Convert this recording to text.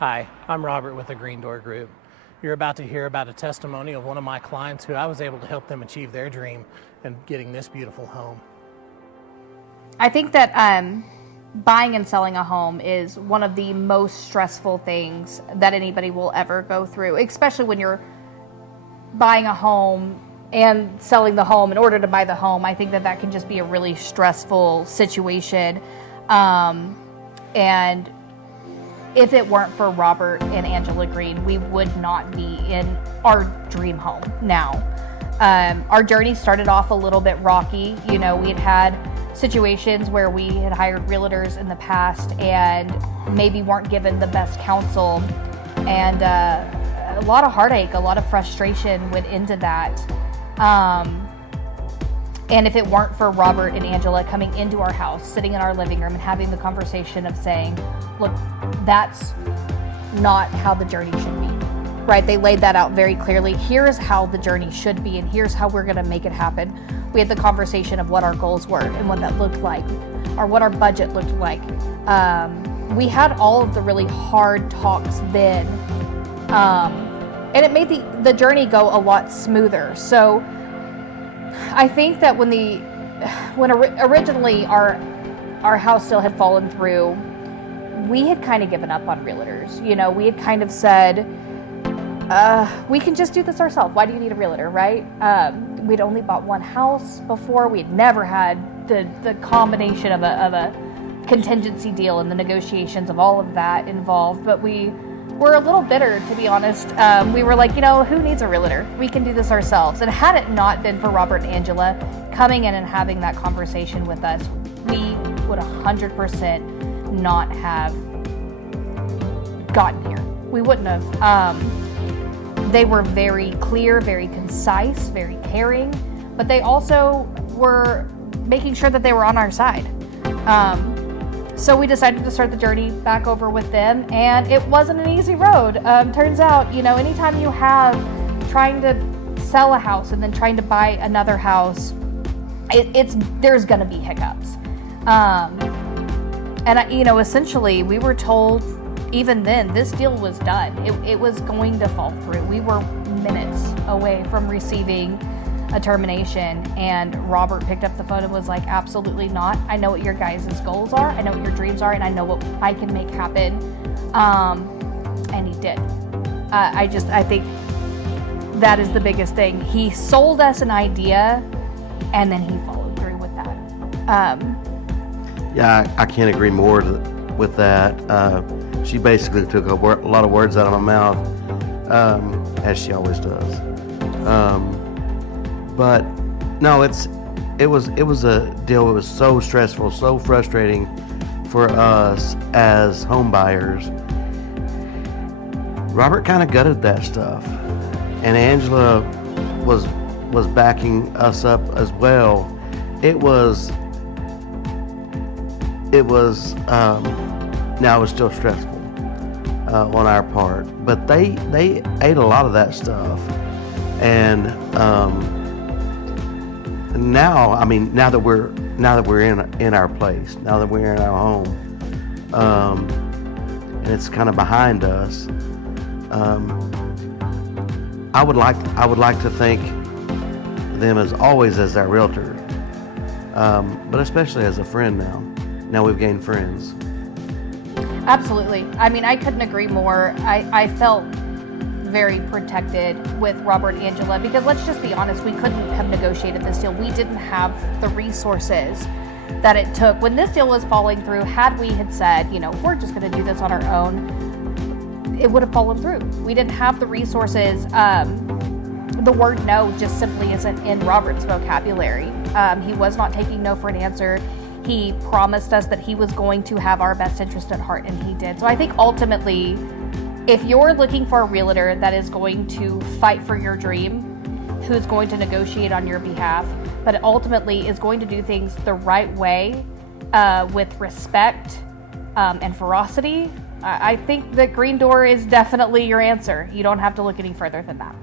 Hi, I'm Robert with the Green Door Group. You're about to hear about a testimony of one of my clients who I was able to help them achieve their dream in getting this beautiful home. I think that buying and selling a home is one of the most stressful things that anybody will ever go through, especially when you're buying a home and selling the home in order to buy the home. I think that that can just be a really stressful situation. And if it weren't for Robert and Angela Green, we would not be in our dream home now. Our journey started off a little bit rocky. You know, we had situations where we had hired realtors in the past and maybe weren't given the best counsel, and a lot of heartache, a lot of frustration went into that. And if it weren't for Robert and Angela coming into our house, sitting in our living room and having the conversation of saying, look, that's not how the journey should be, right? They laid that out very clearly. Here's how the journey should be, and here's how we're gonna make it happen. We had the conversation of what our goals were and what that looked like, or what our budget looked like. We had all of the really hard talks then, and it made the journey go a lot smoother. So I think that when originally our house still had fallen through, we had kind of given up on realtors. You know, we had kind of said, we can just do this ourselves. Why do you need a realtor, right? We'd only bought one house before. We'd never had the combination of a contingency deal and the negotiations of all of that involved. But we were a little bitter, to be honest. We were like, you know, who needs a realtor? We can do this ourselves. And had it not been for Robert and Angela coming in and having that conversation with us, we would 100% not have gotten here. We wouldn't have. They were very clear, very concise, very caring, but they also were making sure that they were on our side. So we decided to start the journey back over with them, and it wasn't an easy road. Turns out, you know, anytime you have trying to sell a house and then trying to buy another house, there's going to be hiccups. And you know, essentially, we were told even then this deal was done. It was going to fall through. We were minutes away from receiving a termination, and Robert picked up the phone and was like, absolutely not. I know what your guys' goals are. I know what your dreams are, and I know what I can make happen. And he did. I think that is the biggest thing. He sold us an idea, and then he followed through with that. Yeah, I can't agree more with that. She basically took a lot of words out of my mouth, as she always does. But no, it was a deal that was so stressful, so frustrating for us as home buyers. Robert kind of gutted that stuff, and Angela was backing us up as well. It was now it was still stressful on our part, but they ate a lot of that stuff, and now, I mean, now that we're in our place, now that we're in our home, and it's kind of behind us, I would like to thank them as always as our realtor, but especially as a friend now. Now we've gained friends. Absolutely. I mean, I couldn't agree more. I felt very protected with Robert and Angela, because let's just be honest, we couldn't have negotiated this deal. We didn't have the resources that it took. When this deal was falling through, had we had said, you know, we're just going to do this on our own, it would have fallen through. We didn't have the resources. The word no just simply isn't in Robert's vocabulary. He was not taking no for an answer. He promised us that he was going to have our best interest at heart, and he did. So I think ultimately, if you're looking for a realtor that is going to fight for your dream, who's going to negotiate on your behalf, but ultimately is going to do things the right way, with respect and ferocity, I think that Green Door is definitely your answer. You don't have to look any further than that.